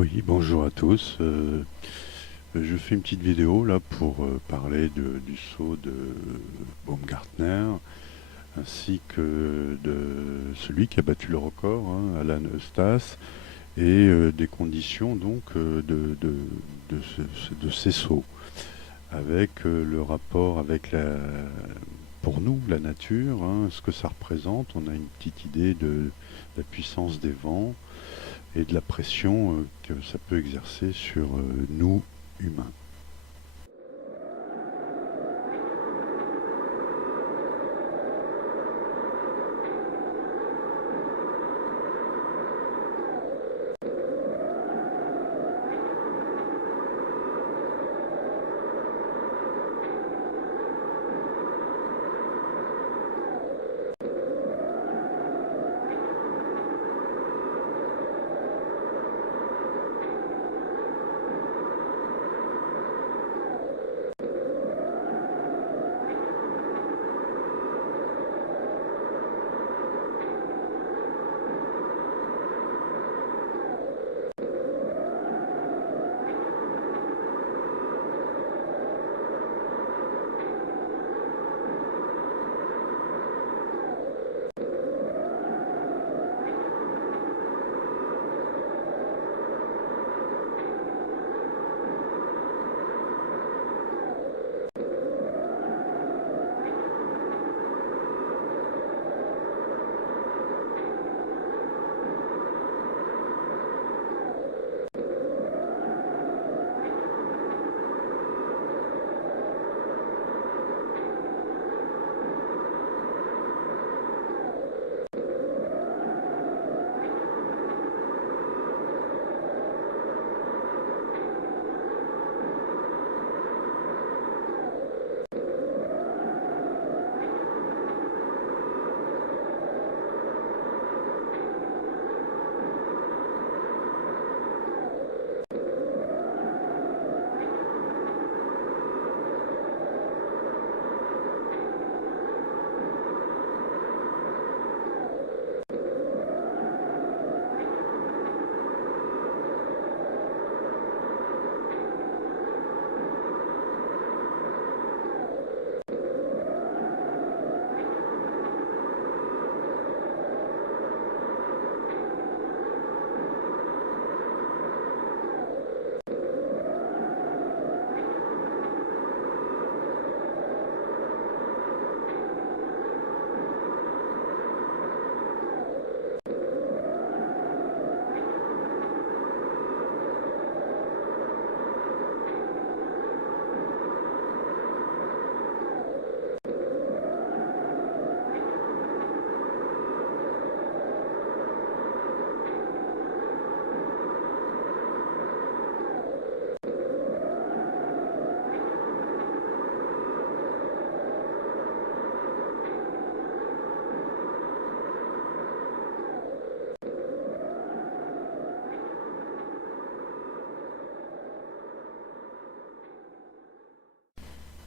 Oui, bonjour à tous. Je fais une petite vidéo là pour parler du saut de Baumgartner ainsi que de celui qui a battu le record, hein, Alan Eustace, et des conditions donc de ces sauts, avec le rapport avec pour nous, la nature, hein, ce que ça représente. On a une petite idée de la puissance des vents et de la pression que ça peut exercer sur nous, humains.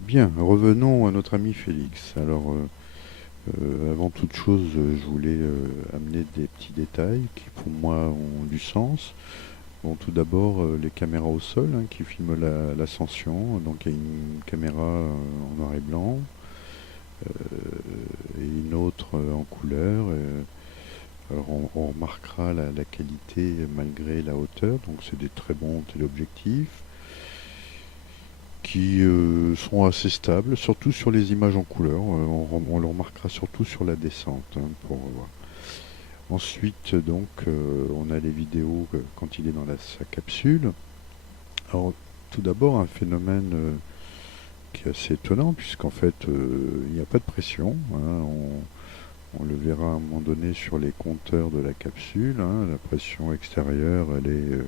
Bien, revenons à notre ami Félix. Alors, avant toute chose, je voulais amener des petits détails qui pour moi ont du sens. Bon, tout d'abord, les caméras au sol, hein, qui filment l'ascension. Donc il y a une caméra en noir et blanc et une autre en couleur. Alors on remarquera la qualité malgré la hauteur. Donc c'est des très bons téléobjectifs qui sont assez stables, surtout sur les images en couleur. On le remarquera surtout sur la descente, hein, pour voir. Ensuite, donc, on a les vidéos quand il est dans sa capsule. Alors, tout d'abord, un phénomène qui est assez étonnant, puisqu'en fait, il n'y a pas de pression, hein. On le verra à un moment donné sur les compteurs de la capsule, hein. La pression extérieure, elle est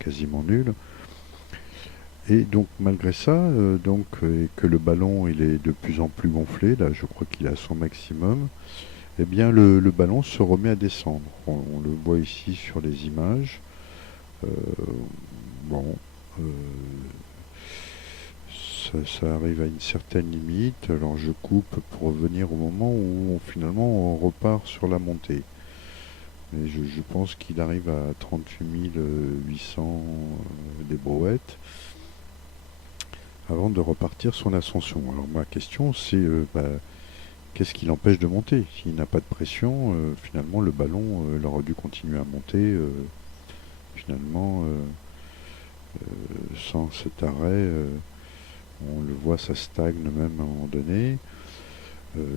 quasiment nulle. Et donc, malgré ça, et que le ballon il est de plus en plus gonflé, là, je crois qu'il est à son maximum, eh bien, le ballon se remet à descendre. On le voit ici sur les images. Euh, bon, euh, ça arrive à une certaine limite. Alors je coupe pour revenir au moment où finalement on repart sur la montée. Et je pense qu'il arrive à 38 800 des brouettes avant de repartir son ascension. Alors ma question c'est qu'est-ce qui l'empêche de monter? S'il n'a pas de pression, finalement le ballon il aurait dû continuer à monter finalement sans cet arrêt. On le voit, ça stagne même à un moment donné.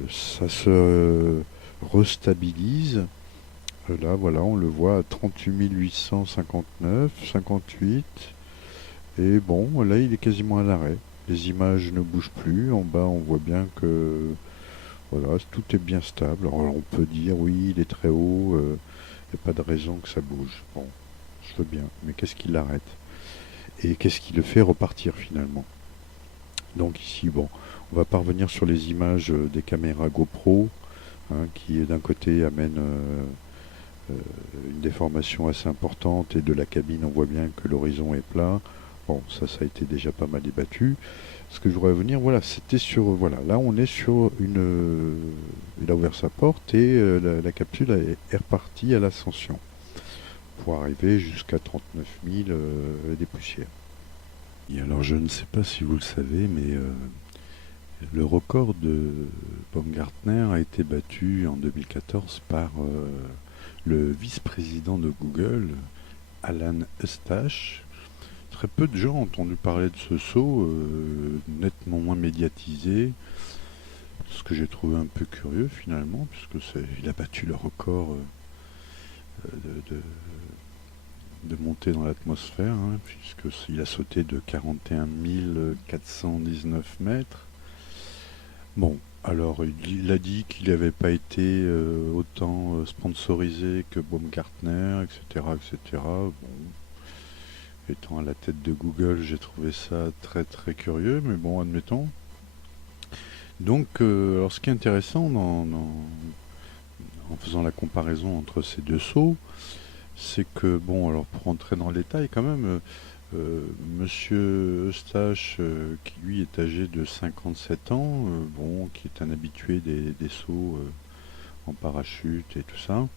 Ça se restabilise. Là, voilà, on le voit à 38 859, 58. Et bon, là, il est quasiment à l'arrêt. Les images ne bougent plus. En bas, on voit bien que voilà, tout est bien stable. Alors, on peut dire, oui, il est très haut. Il n'y a pas de raison que ça bouge. Bon, je veux bien. Mais qu'est-ce qui l'arrête? Et qu'est-ce qui le fait repartir finalement? Donc ici, bon, on va parvenir sur les images des caméras GoPro, hein, qui d'un côté amènent une déformation assez importante, et de la cabine on voit bien que l'horizon est plat. Bon, ça a été déjà pas mal débattu. Ce que je voudrais venir, voilà, c'était sur, voilà, là on est sur il a ouvert sa porte et la capsule est repartie à l'ascension pour arriver jusqu'à 39 000 des poussières. Et alors je ne sais pas si vous le savez, mais le record de Baumgartner a été battu en 2014 par le vice-président de Google, Alan Eustache. Très peu de gens ont entendu parler de ce saut, nettement moins médiatisé, ce que j'ai trouvé un peu curieux finalement, puisque il a battu le record de montée dans l'atmosphère, hein, puisqu'il a sauté de 41 419 mètres. Bon, alors il a dit qu'il n'avait pas été autant sponsorisé que Baumgartner, etc., etc. Bon, étant à la tête de Google, j'ai trouvé ça très très curieux, mais bon, admettons. Donc, alors ce qui est intéressant en faisant la comparaison entre ces deux sauts, c'est que, bon, alors pour entrer dans le détail quand même, Monsieur Eustache, qui lui est âgé de 57 ans, bon, qui est un habitué des sauts en parachute et tout ça.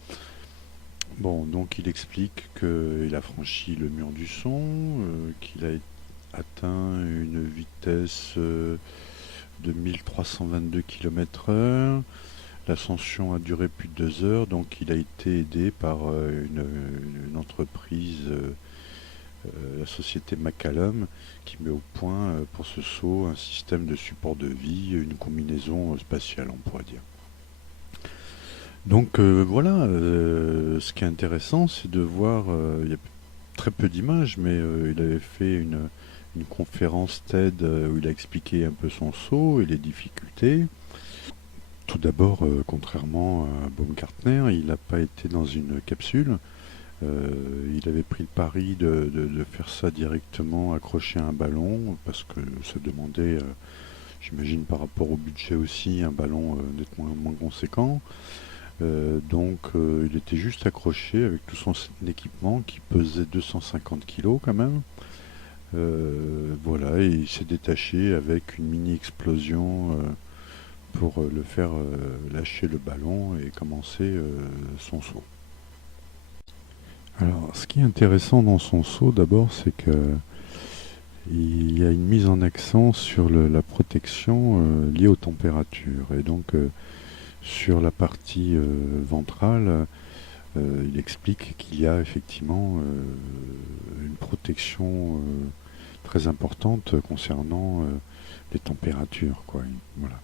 Bon, donc il explique qu'il a franchi le mur du son, qu'il a atteint une vitesse de 1322 km/h. L'ascension a duré plus de 2 heures, donc il a été aidé par une entreprise, la société McCallum, qui met au point pour ce saut un système de support de vie, une combinaison spatiale, on pourrait dire. Donc voilà, ce qui est intéressant, c'est de voir, il y a très peu d'images, mais il avait fait une conférence TED où il a expliqué un peu son saut et les difficultés. Tout d'abord, contrairement à Baumgartner, il n'a pas été dans une capsule. Il avait pris le pari de faire ça directement accroché à un ballon, parce que ça demandait, j'imagine par rapport au budget aussi, un ballon nettement moins conséquent. Donc il était juste accroché avec tout son équipement qui pesait 250 kg quand même. Voilà, et il s'est détaché avec une mini explosion pour le faire lâcher le ballon et commencer son saut. Alors, ce qui est intéressant dans son saut, d'abord, c'est que il y a une mise en accent sur la protection liée aux températures. Et donc, sur la partie ventrale, il explique qu'il y a effectivement une protection très importante concernant les températures, quoi. Voilà.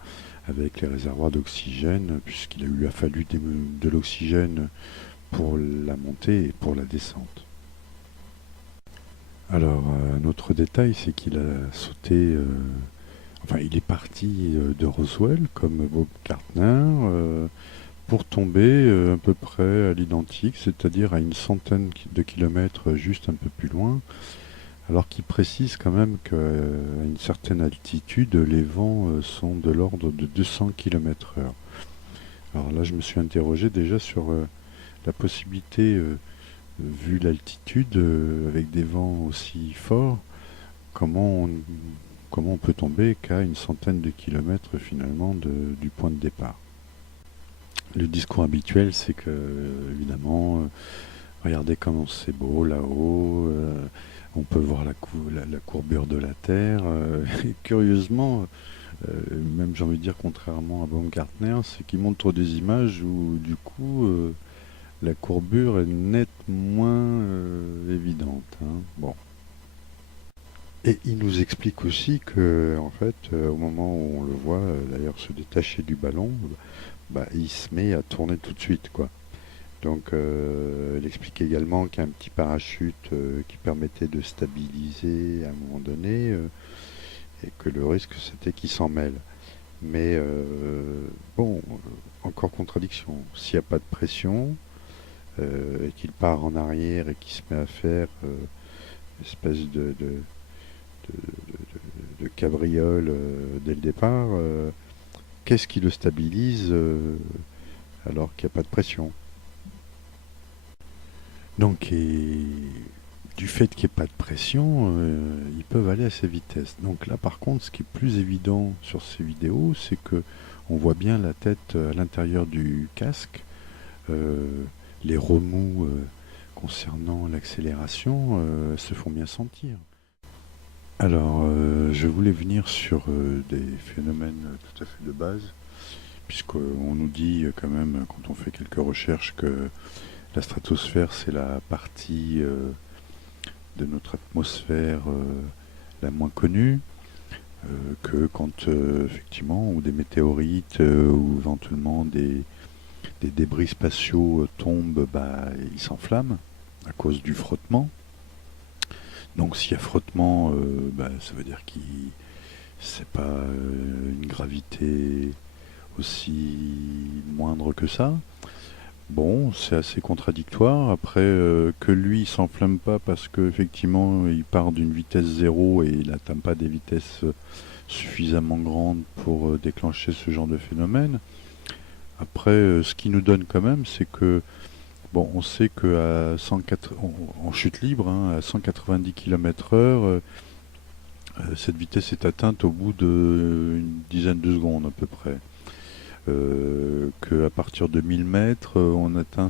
Avec les réservoirs d'oxygène, puisqu'il a fallu de l'oxygène pour la montée et pour la descente. Alors, un autre détail, c'est qu'il a sauté, enfin, il est parti de Roswell, comme Bob Gardner, pour tomber à peu près à l'identique, c'est-à-dire à une centaine de kilomètres juste un peu plus loin, alors qu'il précise quand même qu'à une certaine altitude, les vents sont de l'ordre de 200 km/h. Alors là, je me suis interrogé déjà sur la possibilité, vu l'altitude, avec des vents aussi forts, comment on peut tomber qu'à une centaine de kilomètres finalement du point de départ. Le discours habituel, c'est que, évidemment, regardez comment c'est beau là-haut, on peut voir la courbure de la Terre. Et curieusement, même j'ai envie de dire contrairement à Baumgartner, c'est qu'il montre des images où du coup la courbure est nettement moins évidente, hein. Bon. Et il nous explique aussi que, en fait, au moment où on le voit d'ailleurs se détacher du ballon, bah, il se met à tourner tout de suite, quoi. Donc, elle explique également qu'il y a un petit parachute qui permettait de stabiliser à un moment donné, et que le risque c'était qu'il s'en mêle. Mais bon, encore contradiction. S'il n'y a pas de pression et qu'il part en arrière et qu'il se met à faire une espèce de cabriole dès le départ, qu'est-ce qui le stabilise alors qu'il n'y a pas de pression? Donc, du fait qu'il n'y ait pas de pression, ils peuvent aller à ces vitesses. Donc là, par contre, ce qui est plus évident sur ces vidéos, c'est que on voit bien la tête à l'intérieur du casque, euh, les remous concernant l'accélération se font bien sentir. Alors, je voulais venir sur des phénomènes tout à fait de base, puisqu'on nous dit quand même, quand on fait quelques recherches, que la stratosphère, c'est la partie de notre atmosphère la moins connue, que quand effectivement, ou des météorites, ou éventuellement des débris spatiaux tombent, bah, ils s'enflamment à cause du frottement. Donc s'il y a frottement, bah, ça veut dire que c'est pas une gravité aussi moindre que ça. Bon, c'est assez contradictoire. Après, que lui il s'enflamme pas parce qu'effectivement il part d'une vitesse zéro et il n'atteint pas des vitesses suffisamment grandes pour déclencher ce genre de phénomène. Après, ce qui nous donne quand même, c'est que bon, on sait que en chute libre, hein, à 190 km/h, cette vitesse est atteinte au bout d'une dizaine de secondes à peu près. Qu'à partir de 1000 mètres, on atteint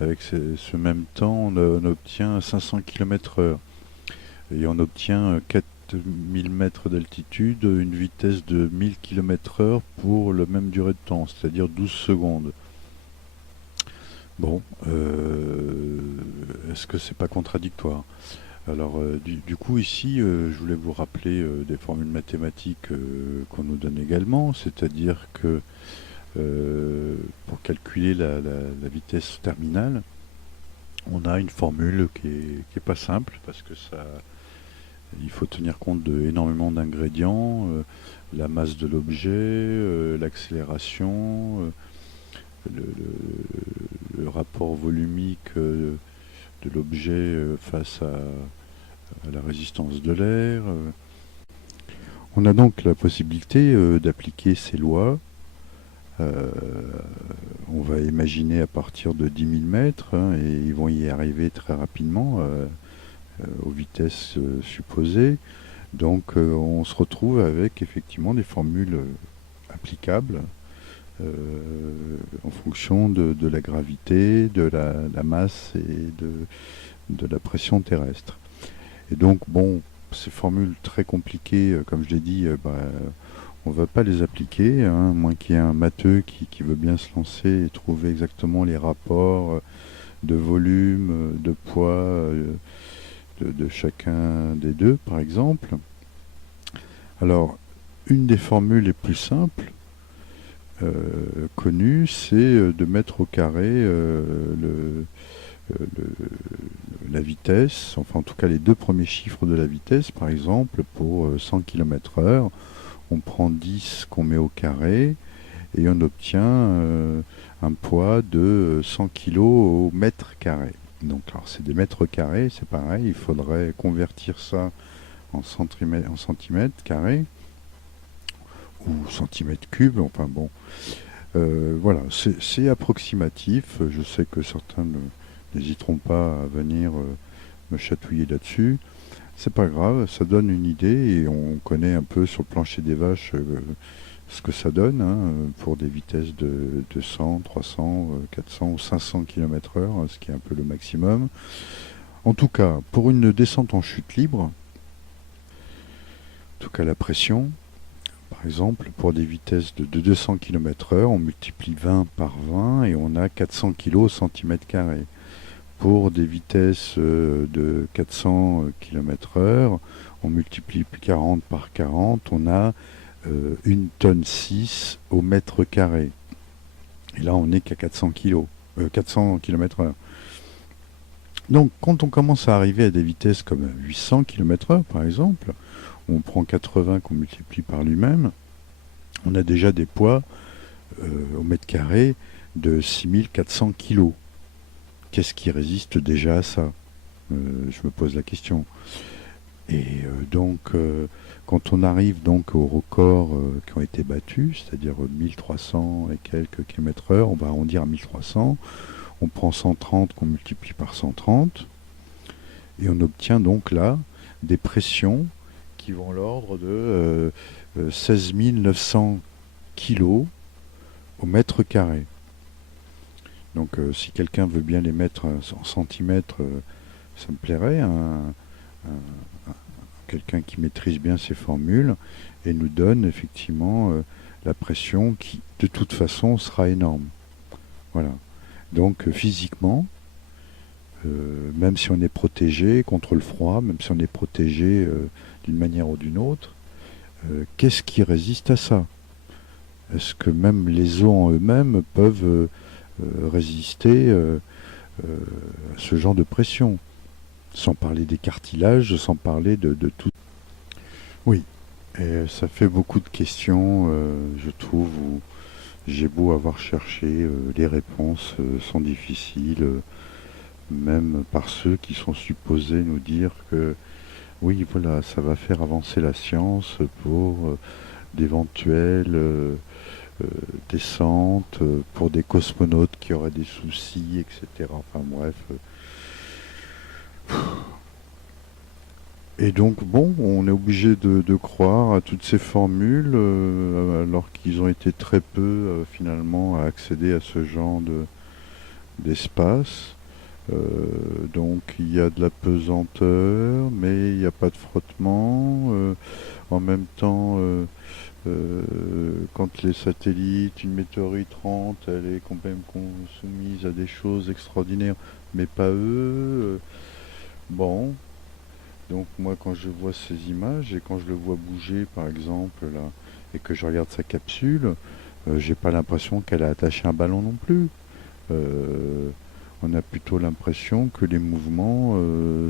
avec ce même temps, on obtient 500 km/h. Et on obtient 4000 mètres d'altitude, une vitesse de 1000 km/h pour la même durée de temps, c'est-à-dire 12 secondes. Bon, est-ce que c'est pas contradictoire? Alors, du coup, ici, je voulais vous rappeler des formules mathématiques qu'on nous donne également, c'est-à-dire que pour calculer la vitesse terminale, on a une formule qui est pas simple parce que il faut tenir compte d'énormément d'ingrédients, la masse de l'objet, l'accélération, le rapport volumique de l'objet face à la résistance de l'air. On a donc la possibilité d'appliquer ces lois. Euh, on va imaginer à partir de 10 000 mètres, hein, et ils vont y arriver très rapidement aux vitesses supposées. Donc on se retrouve avec effectivement des formules applicables en fonction de la gravité, de la masse et de la pression terrestre. Et donc, bon, ces formules très compliquées, comme je l'ai dit, bah, on ne va pas les appliquer, hein, moins qu'il y ait un matheux qui veut bien se lancer et trouver exactement les rapports de volume, de poids de chacun des deux, par exemple. Alors, une des formules les plus simples, connues, c'est de mettre au carré la vitesse, enfin en tout cas les deux premiers chiffres de la vitesse, par exemple pour 100 km/h, on prend 10 qu'on met au carré et on obtient un poids de 100 kg au mètre carré. Donc alors c'est des mètres carrés, c'est pareil, il faudrait convertir ça en centimètres carrés ou centimètres cubes, enfin bon. Voilà, c'est approximatif, je sais que certains n'hésiteront pas à venir me chatouiller là-dessus. C'est pas grave, ça donne une idée et on connaît un peu sur le plancher des vaches ce que ça donne pour des vitesses de 200, 300, 400 ou 500 km/h, ce qui est un peu le maximum. En tout cas, pour une descente en chute libre, en tout cas la pression, par exemple, pour des vitesses de 200 km/h, on multiplie 20 par 20 et on a 400 kg au centimètre carré. Pour des vitesses de 400 km/h, on multiplie 40 par 40, on a 1 tonne 6 au mètre carré. Et là, on n'est qu'à 400 km/h. Donc, quand on commence à arriver à des vitesses comme 800 km/h, par exemple, on prend 80 qu'on multiplie par lui-même, on a déjà des poids au mètre carré de 6400 kg. Qu'est-ce qui résiste déjà à ça? Je me pose la question. Et donc, quand on arrive donc aux records qui ont été battus, c'est-à-dire 1300 et quelques km/h, on va arrondir à 1300, on prend 130 qu'on multiplie par 130, et on obtient donc là des pressions qui vont l'ordre de 16 900 kg au mètre carré. Donc si quelqu'un veut bien les mettre en centimètres, ça me plairait, quelqu'un qui maîtrise bien ces formules et nous donne effectivement la pression qui de toute façon sera énorme. Voilà. Donc physiquement, même si on est protégé contre le froid, même si on est protégé d'une manière ou d'une autre, qu'est-ce qui résiste à ça? Est-ce que même les os en eux-mêmes peuvent résister à ce genre de pression? Sans parler des cartilages, sans parler de tout. Oui, et ça fait beaucoup de questions, je trouve, où j'ai beau avoir cherché, les réponses sont difficiles, même par ceux qui sont supposés nous dire que oui, voilà, ça va faire avancer la science pour d'éventuelles descentes, pour des cosmonautes qui auraient des soucis, etc. Enfin bref. Et donc, bon, on est obligé de croire à toutes ces formules, alors qu'ils ont été très peu, finalement, à accéder à ce genre d'espace. Donc, il y a de la pesanteur, mais il n'y a pas de frottement. En même temps, quand les satellites, une météorite rentre, elle est quand même soumise à des choses extraordinaires, mais pas eux. Bon. Donc moi quand je vois ces images et quand je le vois bouger par exemple là et que je regarde sa capsule, j'ai pas l'impression qu'elle a attaché un ballon non plus. Euh, on a plutôt l'impression que les mouvements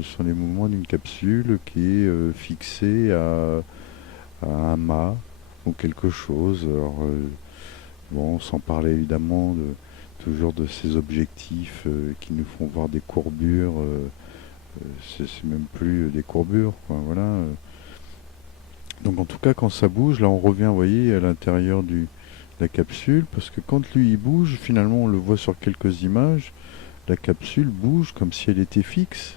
sont les mouvements d'une capsule qui est fixée à un mât ou quelque chose. Alors, bon, sans parler évidemment toujours de ces objectifs qui nous font voir des courbures. C'est même plus des courbures, quoi, voilà. Donc en tout cas, quand ça bouge, là on revient, vous voyez, à l'intérieur de la capsule, parce que quand lui il bouge, finalement on le voit sur quelques images, la capsule bouge comme si elle était fixe.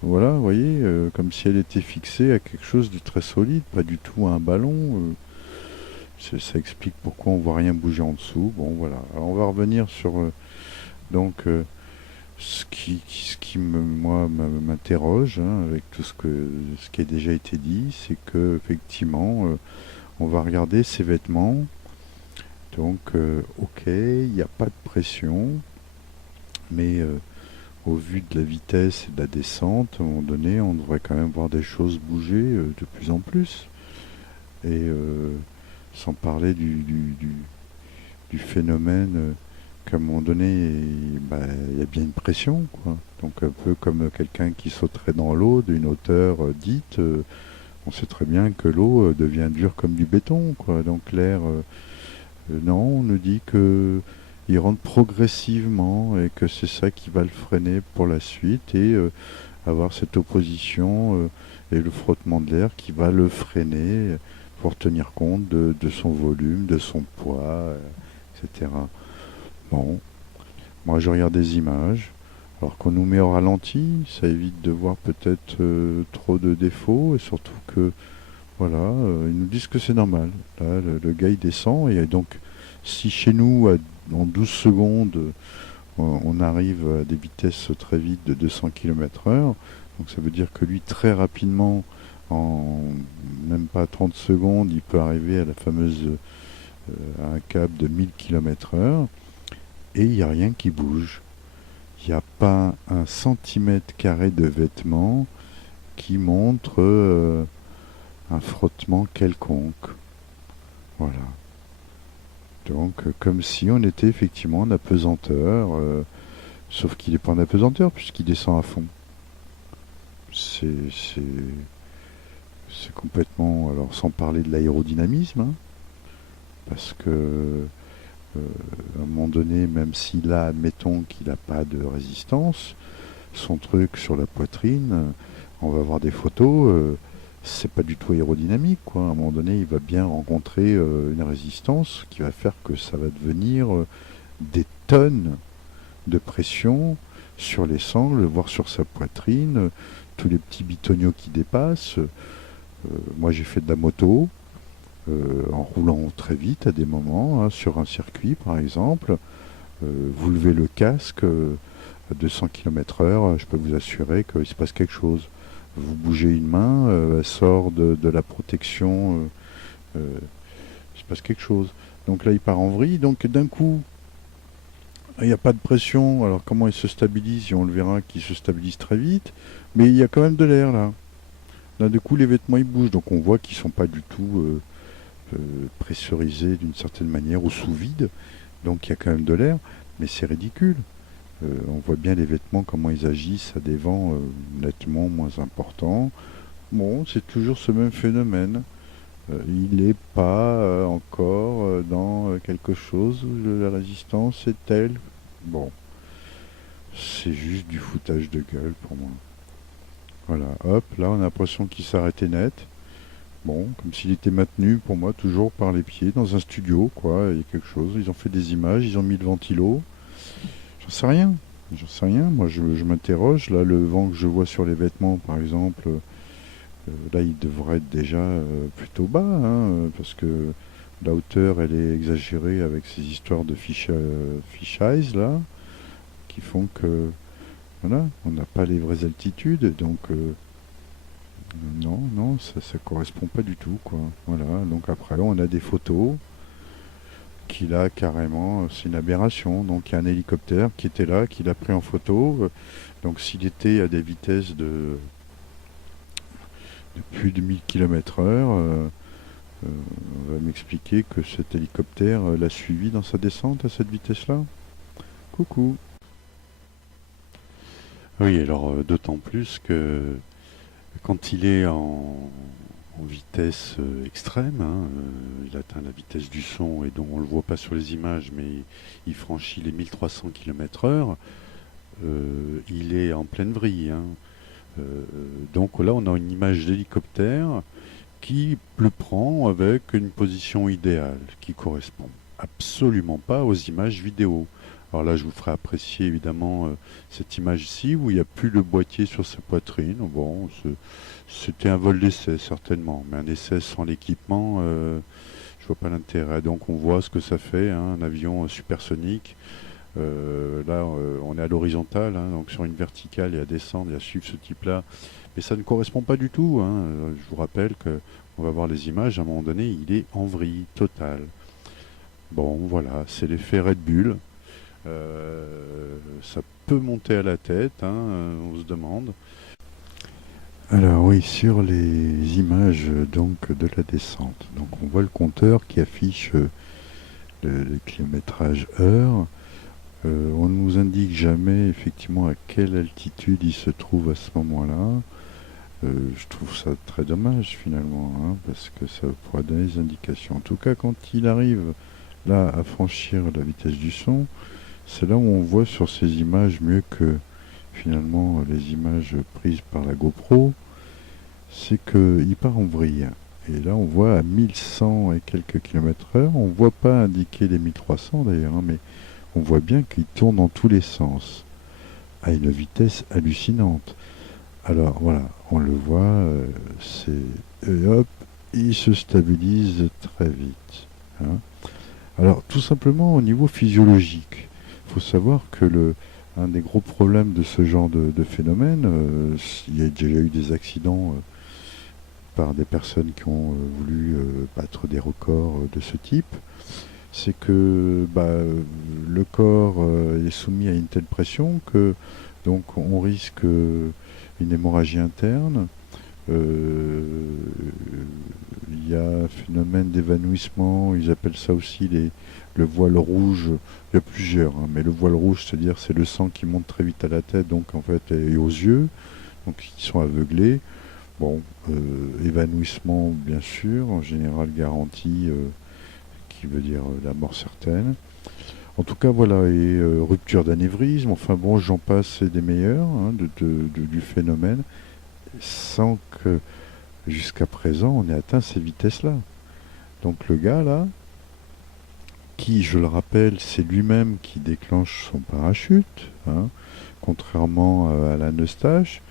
Voilà, vous voyez, comme si elle était fixée à quelque chose de très solide, pas du tout à un ballon. Ça explique pourquoi on voit rien bouger en dessous. Bon, voilà. Alors on va revenir sur donc moi m'interroge avec tout ce qui a déjà été dit, c'est que effectivement on va regarder ces vêtements. Donc ok, il n'y a pas de pression, mais au vu de la vitesse et de la descente, à un moment donné, on devrait quand même voir des choses bouger de plus en plus. Et sans parler du phénomène qu'à un moment donné, bah, il y a bien une pression, quoi. Donc un peu comme quelqu'un qui sauterait dans l'eau d'une hauteur dite, on sait très bien que l'eau devient dure comme du béton, quoi. Donc l'air, non, on nous dit que il rentre progressivement et que c'est ça qui va le freiner pour la suite et avoir cette opposition et le frottement de l'air qui va le freiner pour tenir compte de son volume, de son poids, etc. Bon, moi je regarde des images. Alors qu'on nous met au ralenti, ça évite de voir peut-être trop de défauts et surtout que Voilà, ils nous disent que c'est normal. Là, le gars il descend et donc si chez nous en 12 secondes on arrive à des vitesses très vite de 200 km/h, donc ça veut dire que lui très rapidement, en même pas 30 secondes, il peut arriver à la fameuse à un cap de 1000 km/h et il n'y a rien qui bouge. Il n'y a pas un centimètre carré de vêtements qui montre un frottement quelconque. Voilà. Donc, comme si on était effectivement en apesanteur, sauf qu'il n'est pas en apesanteur puisqu'il descend à fond. C'est complètement. Alors, sans parler de l'aérodynamisme, hein, parce que à un moment donné, même si là, admettons qu'il n'a pas de résistance, son truc sur la poitrine, on va voir des photos, c'est pas du tout aérodynamique, quoi. À un moment donné, il va bien rencontrer une résistance qui va faire que ça va devenir des tonnes de pression sur les sangles, voire sur sa poitrine, tous les petits bitoniaux qui dépassent. Moi, j'ai fait de la moto en roulant très vite à des moments, hein, sur un circuit par exemple. Vous levez le casque à 200 km/h, je peux vous assurer qu'il se passe quelque chose. Vous bougez une main, elle sort de la protection, il se passe quelque chose. Donc là, il part en vrille, donc d'un coup, il n'y a pas de pression. Alors comment il se stabilise? On le verra qu'il se stabilise très vite, mais il y a quand même de l'air là. Là, du coup, les vêtements ils bougent, donc on voit qu'ils ne sont pas du tout pressurisés d'une certaine manière ou sous vide. Donc il y a quand même de l'air, mais c'est ridicule. On voit bien les vêtements, comment ils agissent à des vents nettement moins importants. Bon, c'est toujours ce même phénomène. Il n'est pas encore dans quelque chose où la résistance est telle. Bon, c'est juste du foutage de gueule pour moi. Voilà, hop, là on a l'impression qu'il s'arrêtait net. Bon, comme s'il était maintenu pour moi toujours par les pieds dans un studio, quoi. Il y a quelque chose. Ils ont fait des images, ils ont mis le ventilo. J'en sais rien. J'en sais rien. Moi, je m'interroge. Là, le vent que je vois sur les vêtements, par exemple, là, il devrait être déjà plutôt bas, hein, parce que la hauteur, elle est exagérée avec ces histoires de fish eyes, là, qui font que, voilà, on n'a pas les vraies altitudes. Donc, non, non, ça correspond pas du tout, quoi. Voilà. Donc après, on a des photos qui là carrément c'est une aberration. Donc il y a un hélicoptère qui était là, qui l'a pris en photo. Donc s'il était à des vitesses de plus de 1000 km/h, on va m'expliquer que cet hélicoptère l'a suivi dans sa descente à cette vitesse-là. Coucou. Oui, alors d'autant plus que quand il est en vitesse extrême, hein, il atteint la vitesse du son et dont on ne le voit pas sur les images, mais il franchit les 1300 km/h, il est en pleine vrille, hein. Donc là, on a une image d'hélicoptère qui le prend avec une position idéale, qui correspond absolument pas aux images vidéo. Alors là, je vous ferai apprécier évidemment cette image-ci où il n'y a plus le boîtier sur sa poitrine. Bon, c'était un vol d'essai certainement, mais un essai sans l'équipement, je vois pas l'intérêt. Donc on voit ce que ça fait, hein, un avion supersonique. Là, on est à l'horizontale, hein, donc sur une verticale et à descendre et à suivre ce type-là. Mais ça ne correspond pas du tout, hein. Je vous rappelle que on va voir les images, à un moment donné, il est en vrille totale. Bon, voilà, c'est l'effet Red Bull. Ça peut monter à la tête, hein, on se demande. Alors oui, sur les images donc de la descente, donc on voit le compteur qui affiche le kilométrage heure. On ne nous indique jamais effectivement à quelle altitude il se trouve à ce moment-là. Je trouve ça très dommage finalement, hein, parce que ça pourrait donner des indications. En tout cas, quand il arrive là à franchir la vitesse du son, c'est là où on voit sur ces images mieux que finalement les images prises par la GoPro, c'est qu'il part en vrille. Et là on voit à 1100 et quelques km/h, on ne voit pas indiquer les 1300 d'ailleurs, hein, mais on voit bien qu'il tourne dans tous les sens, à une vitesse hallucinante. Alors voilà, on le voit, c'est hop, il se stabilise très vite, hein. Alors, tout simplement au niveau physiologique, il faut savoir que un des gros problèmes de ce genre de phénomène, il y a déjà eu des accidents par des personnes qui ont voulu battre des records de ce type, c'est que le corps est soumis à une telle pression que donc on risque une hémorragie interne. Euh, Il y a un phénomène d'évanouissement, ils appellent ça aussi le voile rouge. Il y a plusieurs, hein, mais le voile rouge, c'est-à-dire c'est le sang qui monte très vite à la tête, donc en fait et aux yeux, donc ils sont aveuglés. Bon, évanouissement bien sûr, en général garanti, qui veut dire la mort certaine. En tout cas, voilà, et rupture d'anévrisme, enfin bon, j'en passe et des meilleurs, hein, du phénomène, sans que jusqu'à présent on ait atteint ces vitesses-là. Donc le gars là, qui, je le rappelle, c'est lui-même qui déclenche son parachute, hein, contrairement à Alan Eustache,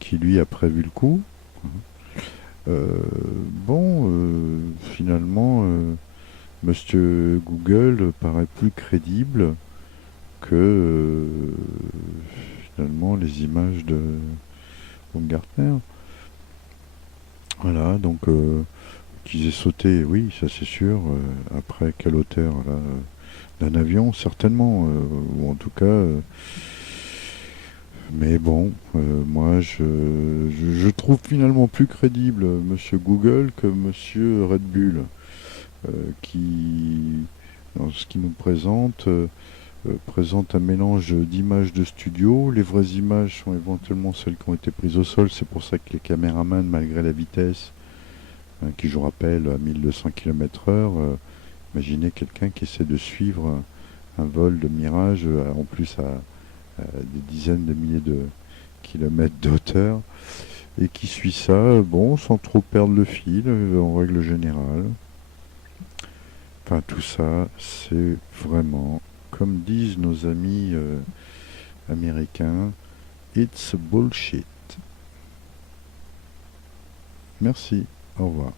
qui lui a prévu le coup. Hein. Bon, finalement, Monsieur Google paraît plus crédible que finalement les images de Baumgartner. Voilà, donc qu'ils aient sauté, oui, ça c'est sûr. Après, quelle hauteur là, d'un avion, certainement, ou en tout cas. Mais bon, moi je trouve finalement plus crédible Monsieur Google que Monsieur Red Bull, qui, dans ce qu'il nous présente un mélange d'images de studio. Les vraies images sont éventuellement celles qui ont été prises au sol. C'est pour ça que les caméramans, malgré la vitesse, hein, qui je rappelle à 1200 km/h, imaginez quelqu'un qui essaie de suivre un vol de Mirage, en plus à des dizaines de milliers de kilomètres de hauteur, et qui suit ça, bon, sans trop perdre le fil, en règle générale. Enfin, tout ça, c'est vraiment, comme disent nos amis américains, it's bullshit. Merci, au revoir.